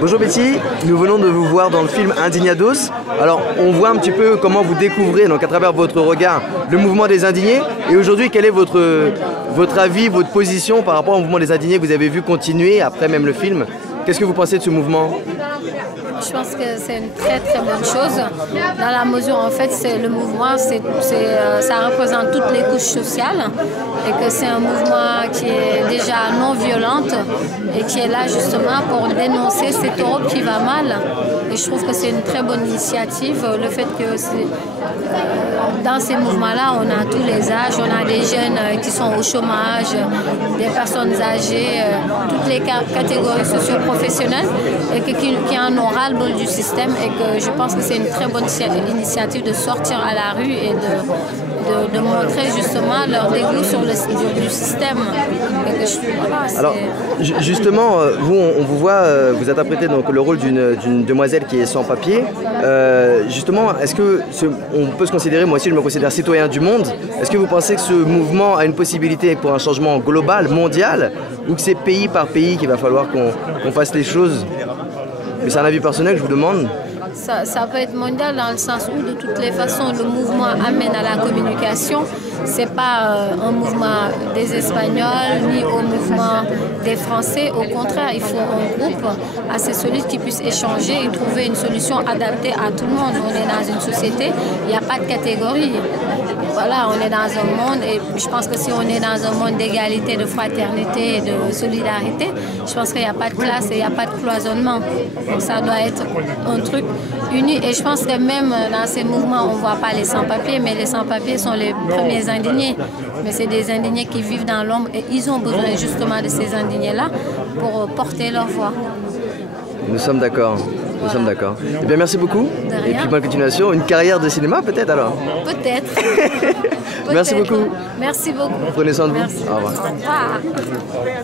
Bonjour Betty, nous venons de vous voir dans le film Indignados. Alors on voit un petit peu comment vous découvrez, donc à travers votre regard, le mouvement des indignés. Et aujourd'hui, quel est votre avis, votre position par rapport au mouvement des indignés que vous avez vu continuer après même le film? Qu'est-ce que vous pensez de ce mouvement? Je pense que c'est une très très bonne chose, dans la mesure en fait le mouvement, ça représente toutes les couches sociales et que c'est un mouvement qui est déjà non violent et qui est là justement pour dénoncer cette Europe qui va mal. Et je trouve que c'est une très bonne initiative, le fait que dans ces mouvements-là, on a tous les âges, on a des jeunes qui sont au chômage, des personnes âgées, toutes les catégories socio-professionnelles et qui en ont ras-le-bol du système, et que je pense que c'est une très bonne initiative de sortir à la rue et de montrer justement leur dégoût du système. Alors justement, vous, on vous voit, vous interprétez donc le rôle d'une demoiselle qui est sans papier. Justement, est-ce que on peut se considérer, moi aussi je me considère citoyen du monde, est-ce que vous pensez que ce mouvement a une possibilité pour un changement global, mondial, ou que c'est pays par pays qu'il va falloir qu'on fasse les choses? Mais c'est un avis personnel, je vous demande. Ça peut être mondial dans le sens où de toutes les façons le mouvement amène à la communication. C'est pas un mouvement des Espagnols ni au mouvement des Français. Au contraire, il faut un groupe assez solide qui puisse échanger et trouver une solution adaptée à tout le monde. On est dans une société, il n'y a pas de catégorie. Voilà, on est dans un monde, et je pense que si on est dans un monde d'égalité, de fraternité et de solidarité, je pense qu'il n'y a pas de classe et il n'y a pas de cloisonnement. Donc ça doit être un truc uni. Et je pense que même dans ces mouvements, on ne voit pas les sans-papiers, mais les sans-papiers sont les premiers indignés. Mais c'est des indignés qui vivent dans l'ombre et ils ont besoin justement de ces indignés-là pour porter leur voix. Nous sommes d'accord. Nous sommes d'accord. Eh bien, merci beaucoup. Et puis, bonne continuation. Une carrière de cinéma, peut-être alors? Peut-être. Merci beaucoup. Merci beaucoup. Prenez soin de vous. Merci. Au revoir. Au revoir.